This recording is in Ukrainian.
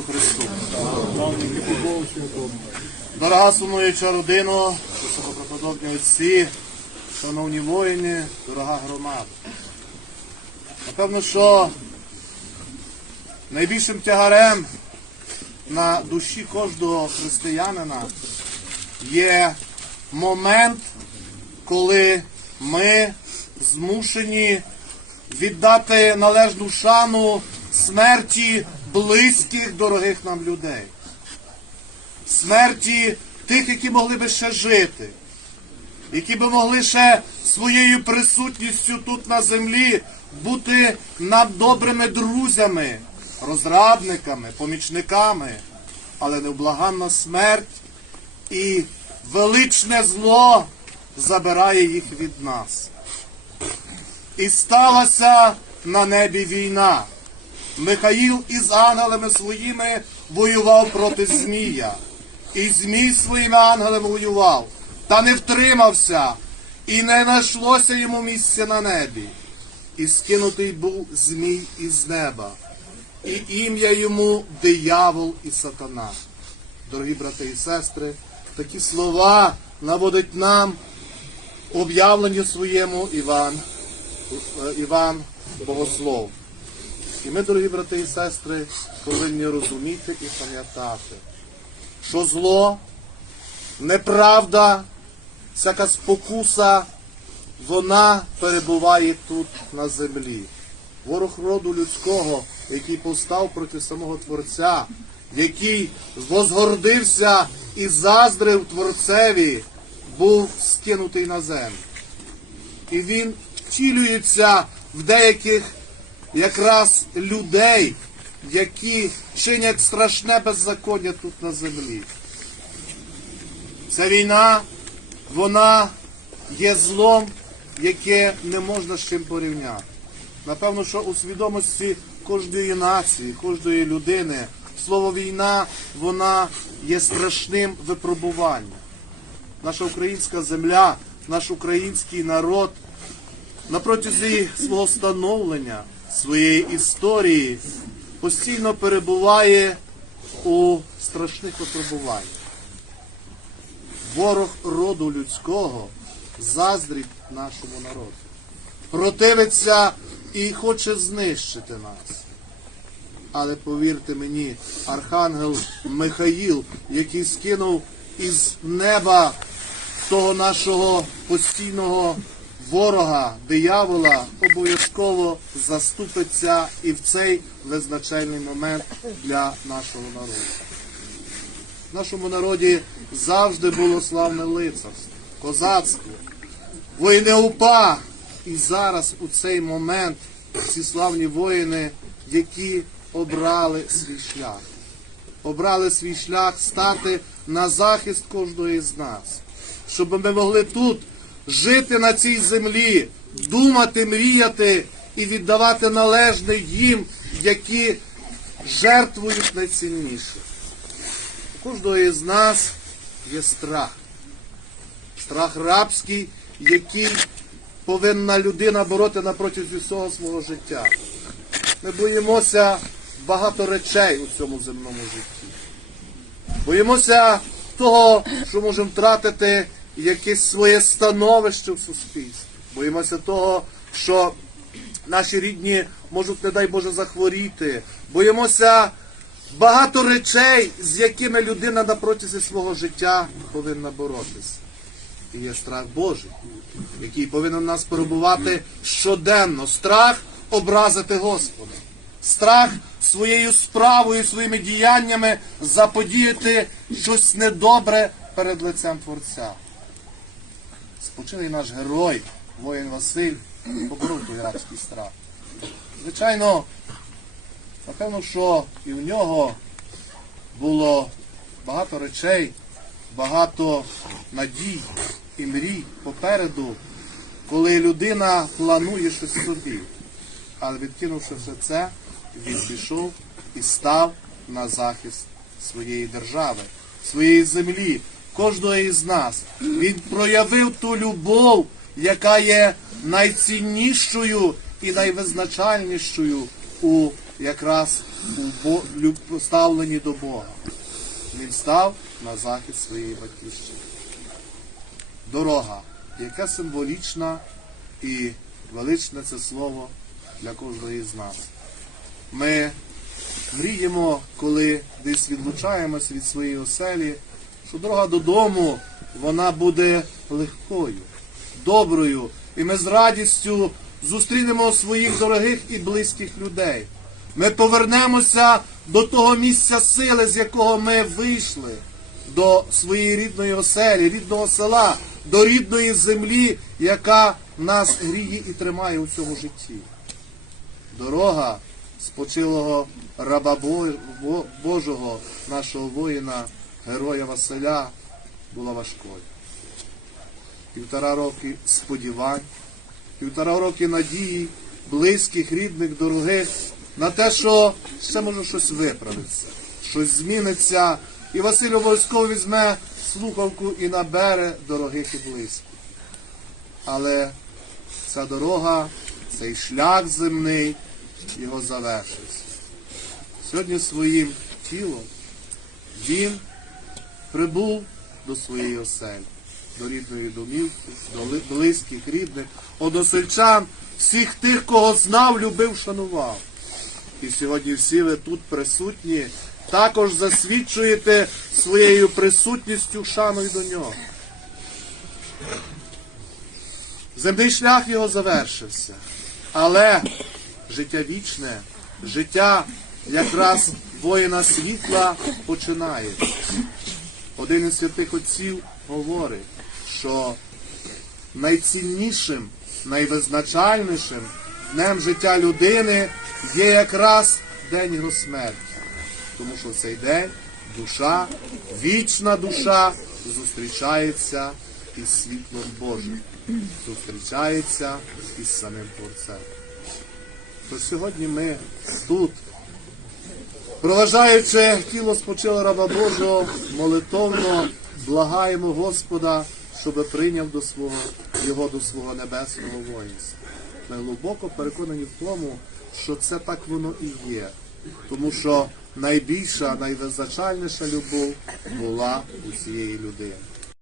Ісусу Христу. Дорога сумуюча родино, високопреподобні отці, шановні воїни, дорога громада. Напевно, що найбільшим тягарем на душі кожного християнина є момент, коли ми змушені віддати належну шану смерті близьких дорогих нам людей. Смерті тих, які могли би ще жити, які би могли ще своєю присутністю тут на землі бути нам добрими друзями, розрадниками, помічниками, але невблаганна смерть і величне зло забирає їх від нас. І сталася на небі війна. Михаїл із ангелами своїми воював проти Змія. І Змій своїми ангелами воював, та не втримався, і не знайшлося йому місця на небі. І скинутий був Змій із неба, і ім'я йому диявол і сатана. Дорогі брати і сестри, такі слова наводить нам об'явлення своєму Іван, е, Іван Богослов. І ми, дорогі брати і сестри, повинні розуміти і пам'ятати, що зло, неправда, всяка спокуса, вона перебуває тут на землі. Ворог роду людського, який повстав проти самого Творця, який возгордився і заздрив Творцеві, був скинутий на землю. І він втілюється в деяких якраз людей, які чинять страшне беззаконня тут на землі. Ця війна, вона є злом, яке не можна з чим порівняти. Напевно, що у свідомості кожної нації, кожної людини слово війна, вона є страшним випробуванням. Наша українська земля, наш український народ на протязі свого становлення, своєї історії постійно перебуває у страшних випробуваннях. Ворог роду людського заздрить нашому народу, противиться і хоче знищити нас. Але повірте мені, архангел Михаїл, який скинув із неба того нашого постійного ворога, диявола, обов'язково заступиться і в цей визначальний момент для нашого народу. В нашому народі завжди було славне лицарство, козацтво, воїни УПА. І зараз у цей момент ці славні воїни, які обрали свій шлях, обрали свій шлях стати на захист кожного з нас, щоб ми могли тут жити на цій землі, думати, мріяти і віддавати належне їм, які жертвують найцінніше. У кожного із нас є страх. Страх рабський, який повинна людина бороти на протязі всього свого життя. Ми боїмося багато речей у цьому земному житті. Боїмося того, що можемо втратити якесь своє становище в суспільстві. Боїмося того, що наші рідні можуть, не дай Боже, захворіти. Боїмося багато речей, з якими людина на протязі свого життя повинна боротися. І є страх Божий, який повинен нас перебувати щоденно. Страх образити Господа. Страх своєю справою, своїми діяннями заподіяти щось недобре перед лицем Творця. Спочилий наш герой, воїн Василь, поборов той рабський страх. Звичайно, напевно, що і в нього було багато речей, багато надій і мрій попереду, коли людина планує щось собі. Але відкинувши все це, він пішов і став на захист своєї держави, своєї землі, кожного із нас. Він проявив ту любов, яка є найціннішою і найвизначальнішою у якраз у ставленні до Бога. Він став на захід своєї батьківщини. Дорога, яка символічна і величне це слово для кожного із нас. Ми мріємо, коли десь відлучаємося від своєї оселі, що дорога додому вона буде легкою, доброю, і ми з радістю зустрінемо своїх дорогих і близьких людей. Ми повернемося до того місця сили, з якого ми вийшли, до своєї рідної оселі, рідного села, до рідної землі, яка нас гріє і тримає у цьому житті. Дорога спочилого раба Бо- Бо- Божого, нашого воїна, героя Василя, була важкою. Півтора роки сподівань, півтора роки надії, близьких, рідних, дорогих, на те, що ще може щось виправиться, щось зміниться, і Василь обов'язково візьме слухавку і набере дорогих і близьких. Але ця дорога, цей шлях земний, його завершився. Сьогодні своїм тілом він прибув до своєї оселі, до рідної домівки, до близьких, рідних, односельчан, всіх тих, кого знав, любив, шанував. І сьогодні всі ви тут присутні, також засвідчуєте своєю присутністю шаною до нього. Земний шлях його завершився. Але життя вічне, життя якраз воїна світла починається. Один із святих отців говорить, що найціннішим, найвизначальнішим днем життя людини є якраз день його смерті. Тому що в цей день душа, вічна душа зустрічається із світлом Божим, зустрічається із самим Творцем. То сьогодні ми тут, проважаючи тіло спочило раба Божого, молитовно благаємо Господа, щоб прийняв до свого, його до свого небесного воїнства. Ми глибоко переконані в тому, що це так воно і є. Тому що найбільша, найвизначальніша любов була у цієї людини.